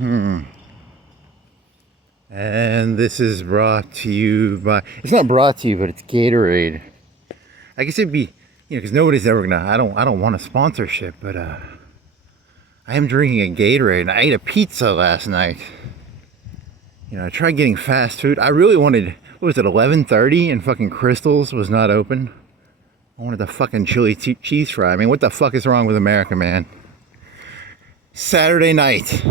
And this is brought to you by, it's not brought to you, but it's Gatorade. I guess it'd be, because nobody's ever gonna, I don't want a sponsorship, but I am drinking a Gatorade, and I ate a pizza last night. I tried getting fast food. I really wanted, what was it, 11:30, and fucking Crystal's was not open. I wanted the fucking chili cheese fry. I mean, what the fuck is wrong with America, man? Saturday night.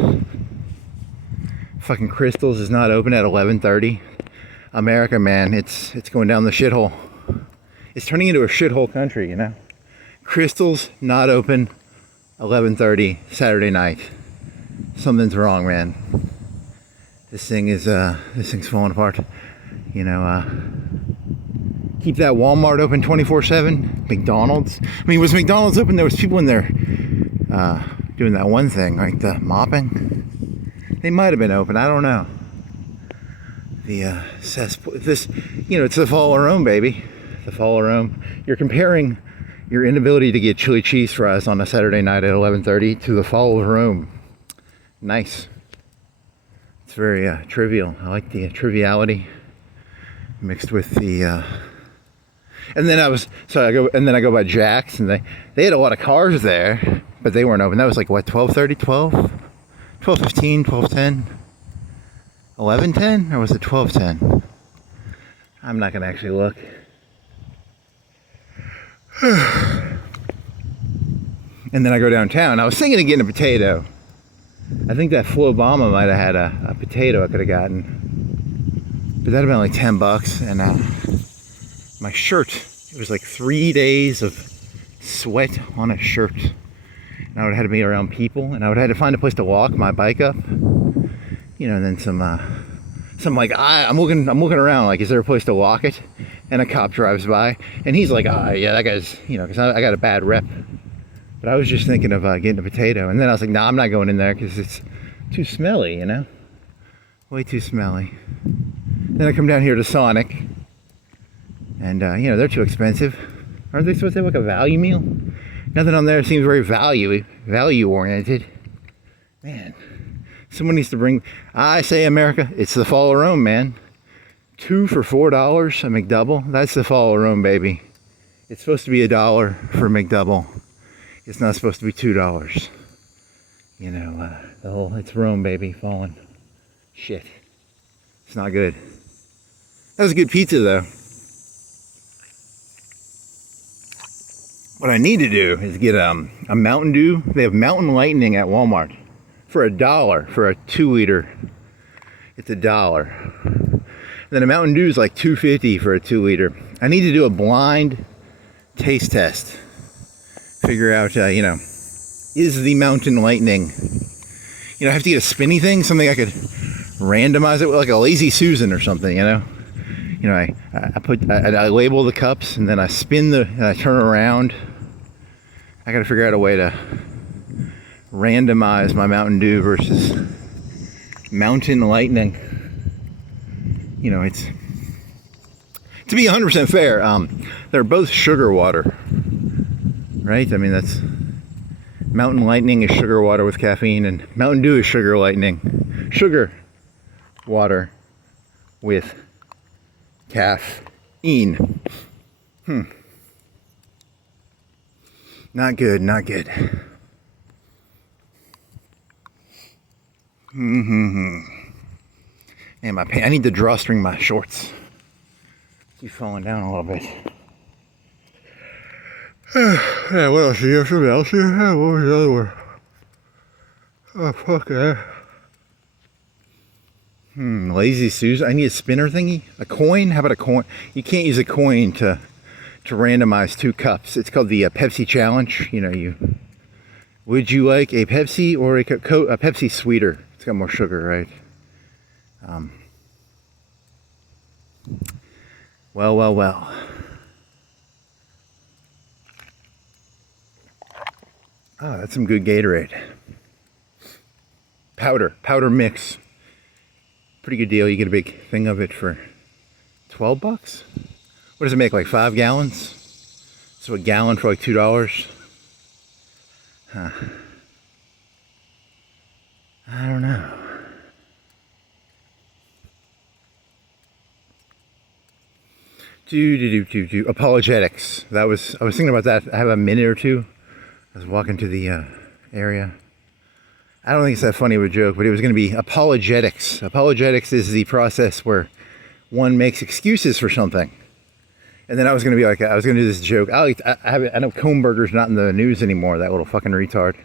Fucking Crystal's is not open at 11:30. America, man, it's going down the shithole. It's turning into a shithole country, Crystal's not open 11:30 Saturday night. Something's wrong, man. This thing's falling apart. Keep that Walmart open 24/7. McDoubles. I mean, was McDonald's open? There was people in there doing that one thing, like the mopping. They might have been open. I don't know. The cesspool. This, it's the fall of Rome, baby. The fall of Rome. You're comparing your inability to get chili cheese fries on a Saturday night at 11:30 to the fall of Rome. Nice. It's very trivial. I like the triviality mixed with the. And then I go by Jack's, and they had a lot of cars there, but they weren't open. That was like what, 12:30, 12:15, 12:10, 11:10, or was it 12:10? I'm not gonna actually look. And then I go downtown. I was thinking of getting a potato. I think that Flo Obama might have had a potato I could have gotten, but that'd have been like $10. And my shirt, it was like 3 days of sweat on a shirt. And I would have had to be around people, and I would have had to find a place to walk my bike up. And then some like, I'm looking around, like, is there a place to walk it? And a cop drives by, and he's like, yeah, that guy's, because I got a bad rep. But I was just thinking of getting a potato, and then I was like, nah, I'm not going in there because it's too smelly, way too smelly. Then I come down here to Sonic, and they're too expensive. Aren't they supposed to have like a value meal? Nothing on there seems very value oriented. Man, someone needs to bring. I say, America, it's the fall of Rome, man. 2 for $4 a McDouble. That's the fall of Rome, baby. It's supposed to be $1 for a McDouble. It's not supposed to be $2. The whole, it's Rome, baby, falling. Shit. It's not good. That was a good pizza, though. What I need to do is get a Mountain Dew. They have Mountain Lightning at Walmart for $1 for a 2-liter. It's $1. Then a Mountain Dew is like $2.50 for a 2-liter. I need to do a blind taste test. Figure out, is the Mountain Lightning, I have to get a spinny thing, something I could randomize it with, like a Lazy Susan or something, I label the cups, and then I spin and I turn around. I got to figure out a way to randomize my Mountain Dew versus Mountain Lightning. It's, to be 100% fair, they're both sugar water, right? I mean, that's, Mountain Lightning is sugar water with caffeine, and Mountain Dew is sugar water with caffeine. Not good, not good. Man, I need to drawstring my shorts. Keep falling down a little bit. Yeah, what else? You have something else here? What was the other one? Oh, fuck that. Lazy Susan. I need a spinner thingy. A coin? How about a coin? You can't use a coin to randomize 2 cups. It's called the Pepsi Challenge. Would you like a Pepsi or a Pepsi sweeter? It's got more sugar, right? Well. Oh, that's some good Gatorade. Powder mix. Pretty good deal. You get a big thing of it for $12. What does it make, like 5 gallons? So a gallon for like $2? Huh. I don't know. Apologetics. I was thinking about that. I have a minute or two. I was walking to the area. I don't think it's that funny of a joke, but it was going to be apologetics. Apologetics is the process where one makes excuses for something. And then I was going to be like, I was going to do this joke. I know Kohnberger's not in the news anymore, that little fucking retard.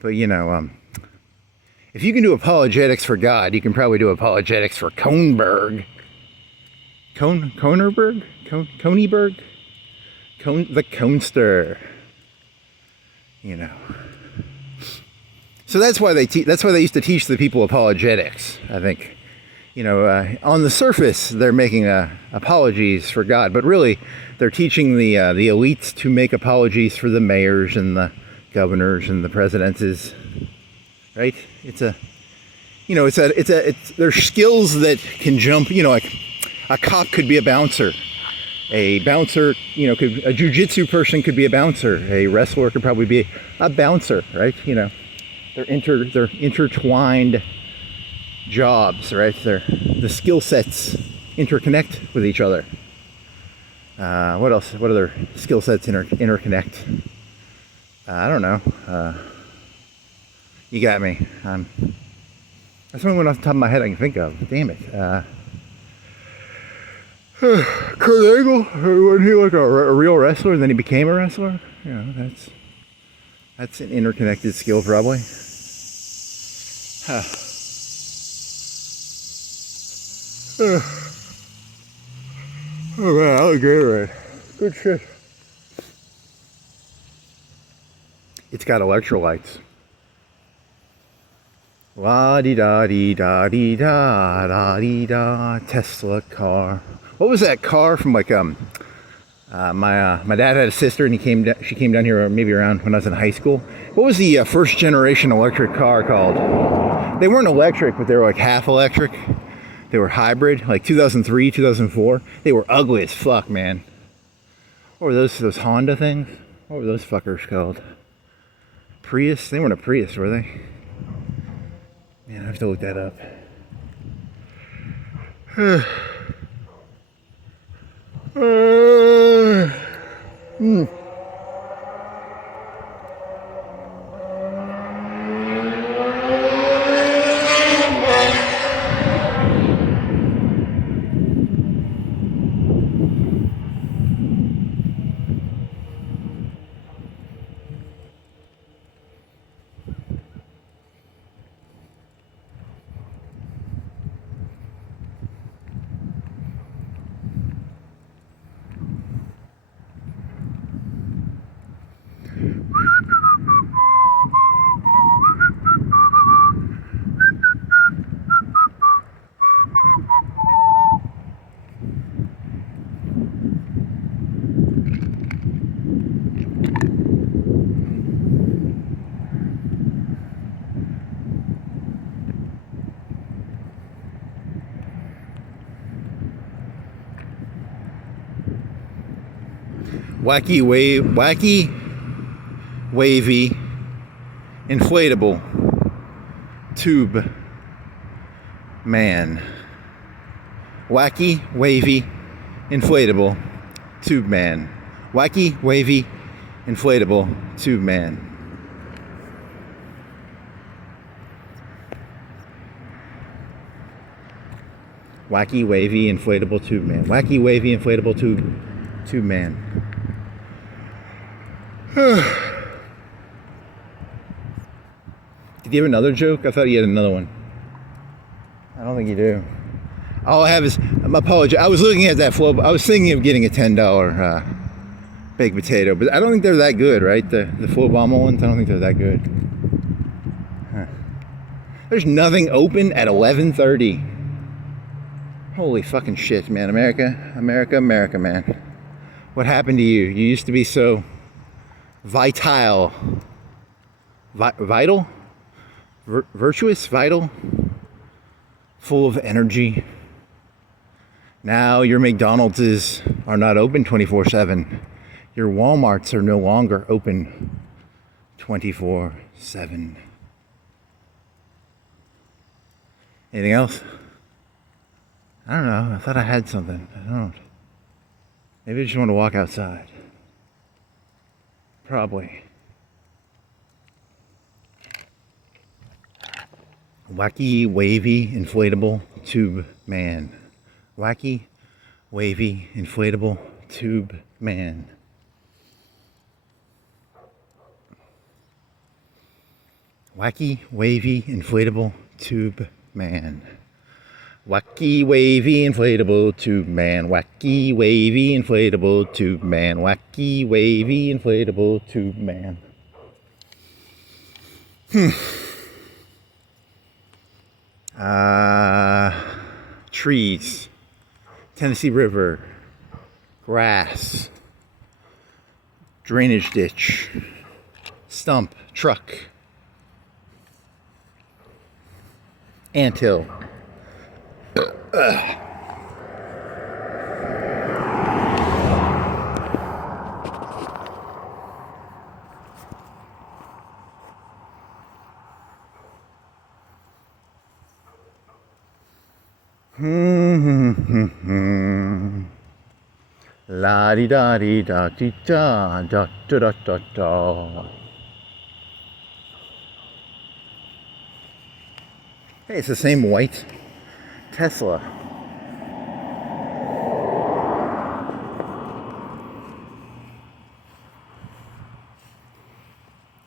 But you know, if you can do apologetics for God, you can probably do apologetics for Kohnberg. Konerberg? Konyberg? The Kohnster. You know. So that's why that's why they used to teach the people apologetics, I think. You know, on the surface, they're making apologies for God, but really, they're teaching the elites to make apologies for the mayors and the governors and the presidents. Right? There's skills that can jump. You know, like a cop could be a bouncer. A bouncer, you know, a jiu-jitsu person could be a bouncer. A wrestler could probably be a bouncer, right? You know, they're intertwined jobs, right? The skill sets interconnect with each other. What else? What other skill sets interconnect? I don't know. You got me. That's the only one off the top of my head I can think of. Damn it. Kurt Angle, wasn't he like a real wrestler and then he became a wrestler? You know, that's an interconnected skill probably. Oh man, I like Gatorade. Good shit. It's got electrolytes. La di da di da di da da di da. Tesla car. What was that car from like my dad had a sister and she came down here maybe around when I was in high school. What was the first generation electric car called? They weren't electric, but they were like half electric. They were hybrid, like 2003, 2004. They were ugly as fuck, man. What were those Honda things? What were those fuckers called? Prius? They weren't a Prius, were they? Man, I have to look that up. Wacky, wavy, inflatable, tube, man. Wacky, wavy, inflatable, tube man. Wacky, wavy, inflatable, tube man. Wacky, wavy, inflatable, tube man. Wacky, wavy, inflatable, tube man. Did you have another joke? I thought you had another one. I don't think you do. All I have is, my apology. I was looking at that flow. I was thinking of getting a $10 baked potato, but I don't think they're that good, right? The flow bomber ones, I don't think they're that good. Huh. There's nothing open at 11:30. Holy fucking shit, man. America, man. What happened to you? You used to be so vital. Vital? Virtuous? Vital? Full of energy. Now your McDoubles are not open 24/7. Your Walmarts are no longer open 24/7. Anything else? I don't know. I thought I had something. I don't. Maybe I just want to walk outside. Probably. Wacky, wavy, inflatable tube man. Wacky, wavy, inflatable tube man. Wacky, wavy, inflatable tube man. Wacky, wavy, inflatable tube man. Wacky, wavy, inflatable tube man. Wacky, wavy, inflatable tube man. Trees. Tennessee River. Grass. Drainage ditch. Stump. Truck. Anthill. La di da di da di da da da da da da. Hey, it's the same white Tesla.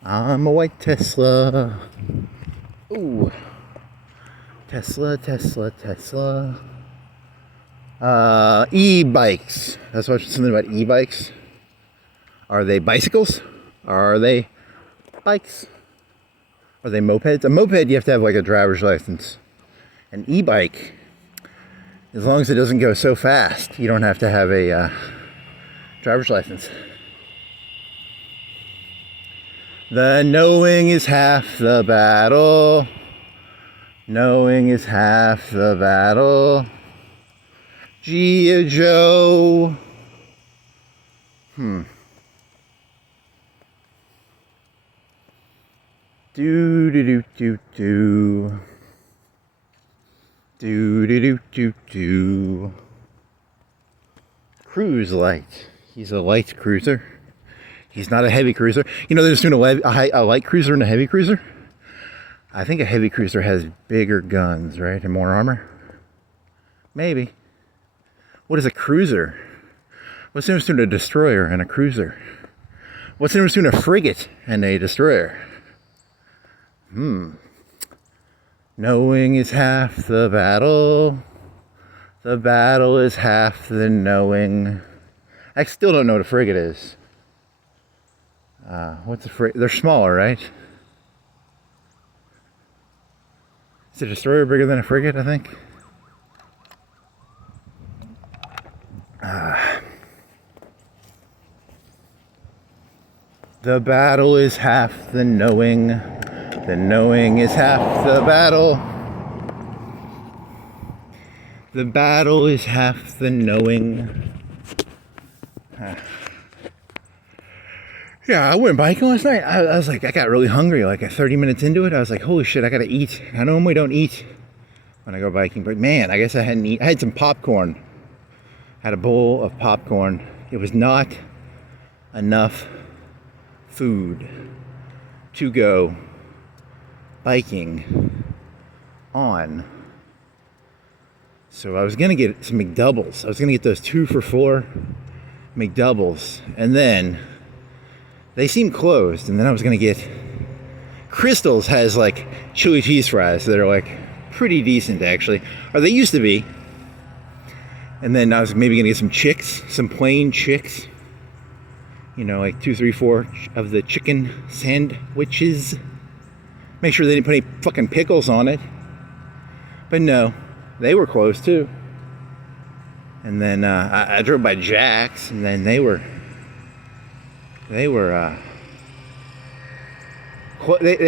I'm a white Tesla. Ooh. Tesla, Tesla, Tesla. E-bikes. That's what something about e-bikes. Are they bicycles? Are they bikes? Are they mopeds? A moped, you have to have like a driver's license. An e-bike, as long as it doesn't go so fast, you don't have to have a driver's license. The knowing is half the battle. Knowing is half the battle. G.I. Joe. Do do do do do. Do do do do do. Cruise light. He's a light cruiser. He's not a heavy cruiser. You know, they're just doing a light cruiser and a heavy cruiser. I think a heavy cruiser has bigger guns, right, and more armor. Maybe. What is a cruiser? What's the difference between a destroyer and a cruiser? What's the difference between a frigate and a destroyer? Knowing is half the battle. The battle is half the knowing. I still don't know what a frigate is. What's a frigate? They're smaller, right? Is a destroyer bigger than a frigate, I think? The battle is half the knowing. The knowing is half the battle. The battle is half the knowing. Yeah, I went biking last night. I was like, I got really hungry. Like 30 minutes into it, I was like, holy shit, I gotta eat. I normally don't eat when I go biking, but man, I guess I hadn't eaten. I had some popcorn. I had a bowl of popcorn. It was not enough food to go biking on. So I was gonna get some McDoubles. I was gonna get those 2 for $4 McDoubles, and then they seemed closed, and then I was gonna get Crystal's has like chili cheese fries that are like pretty decent actually, or they used to be. And then I was maybe gonna get some chicks, some plain chicks. You know, like 2, 3, 4 of the chicken sandwiches. Make sure they didn't put any fucking pickles on it. But no, they were closed too. And then I drove by Jack's, and then they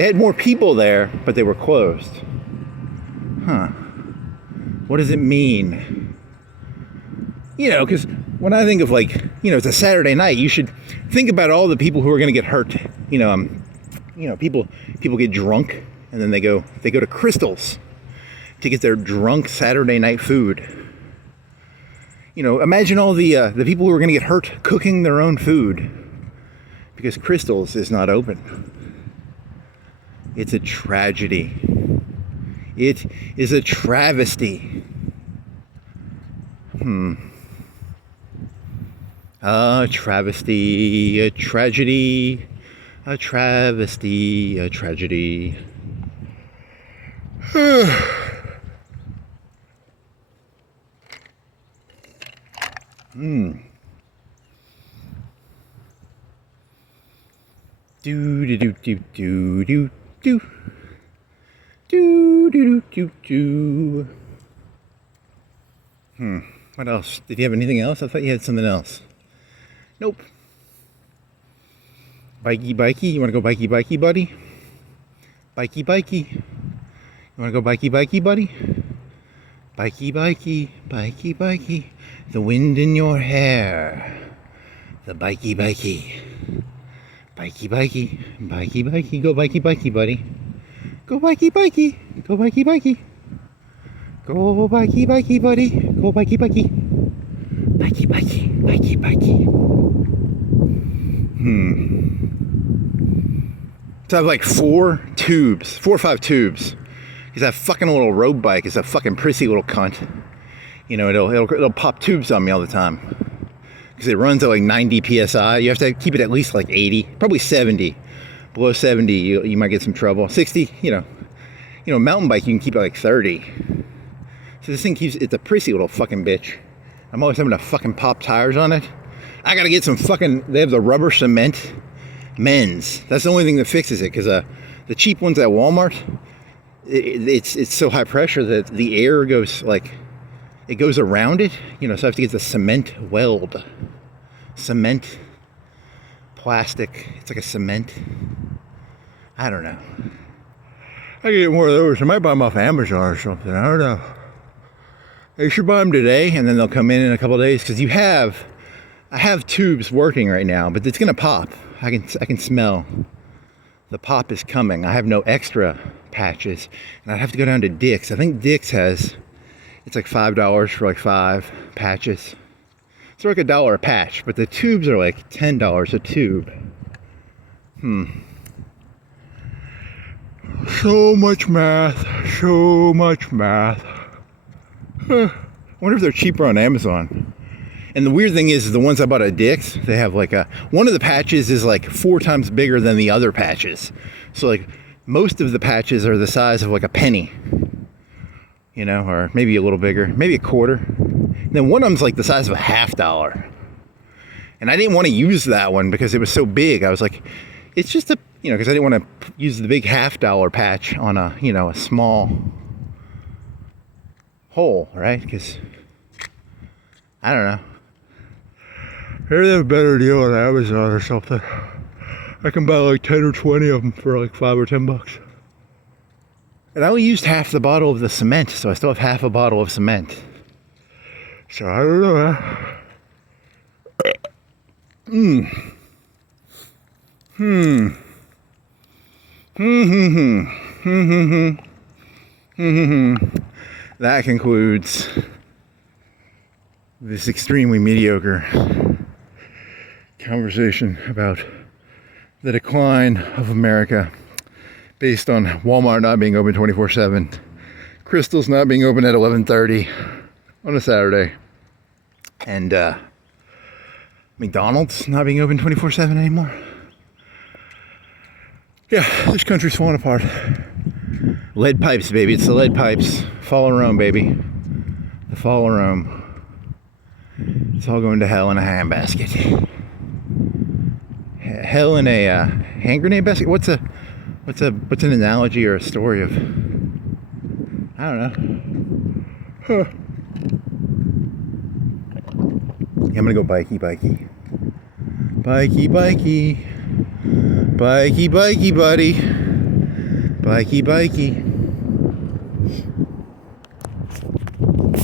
had more people there, but they were closed. Huh. What does it mean? You know, because when I think of like, you know, it's a Saturday night, you should think about all the people who are going to get hurt. You know, people get drunk, and then they go to Crystal's to get their drunk Saturday night food. imagine all the people who are going to get hurt cooking their own food because Crystal's is not open. It's a tragedy. It is a travesty. A travesty, a tragedy, a travesty, a tragedy. Do do do do do do do do do do do. What else? Did you have anything else? I thought you had something else. Nope. Bikey, bikey. You want to go bikey, bikey, buddy? Bikey, bikey. You want to go bikey, bikey, buddy? Bikey, bikey, bikey, bikey. The wind in your hair. The bikey, bikey. Bikey, bikey, bikey, bikey. Go bikey, bikey, buddy. Go bikey, bikey. Go bikey, bikey. Go bikey, bikey, buddy. Go bikey, bikey. Bikey, bikey, bikey, bikey. So I have like 4 or 5 tubes. Because that fucking little road bike is a fucking prissy little cunt. It'll pop tubes on me all the time. Because it runs at like 90 psi. You have to keep it at least like 80, probably 70. Below 70, you might get some trouble. 60, mountain bike, you can keep it like 30. So this thing it's a prissy little fucking bitch. I'm always having to fucking pop tires on it. I gotta get some they have the rubber cement men's. That's the only thing that fixes it, because the cheap ones at Walmart, it's so high pressure that the air goes it goes around it, so I have to get the cement weld. Cement, plastic, it's like a cement. I don't know. I can get more of those. I might buy them off Amazon or something. I don't know. You should buy them today, and then they'll come in a couple of days, because I have tubes working right now, but it's gonna pop. I can smell the pop is coming. I have no extra patches, and I'd have to go down to Dick's. I think Dick's it's like $5 for like 5 patches. It's like $1 a patch, but the tubes are like $10 a tube. So much math. So much math. I wonder if they're cheaper on Amazon. And the weird thing is the ones I bought at Dick's, they have like one of the patches is like 4 times bigger than the other patches. So like most of the patches are the size of like a penny, or maybe a little bigger, maybe a quarter. And then one of them's like the size of a $50. And I didn't want to use that one because it was so big. I was like, it's just because I didn't want to use the big $50 patch on a small hole, right? Because I don't know. Maybe they have a better deal on Amazon or something. I can buy like 10 or 20 of them for like $5 or $10. And I only used half the bottle of the cement, so I still have half a bottle of cement. So I don't know. That concludes this extremely mediocre conversation about the decline of America based on Walmart not being open 24/7, Crystal's not being open at 11:30 on a Saturday, and McDoubles not being open 24/7 anymore. Yeah, this country's falling apart. Lead pipes, baby. It's the lead pipes. Fall of Rome, baby. The fall of Rome. It's all going to hell in a handbasket. Hell in a hand grenade basket. What's an analogy or a story of? I don't know. Huh. I'm gonna go bikey, bikey, bikey, bikey, bikey, bikey, buddy, bikey, bikey.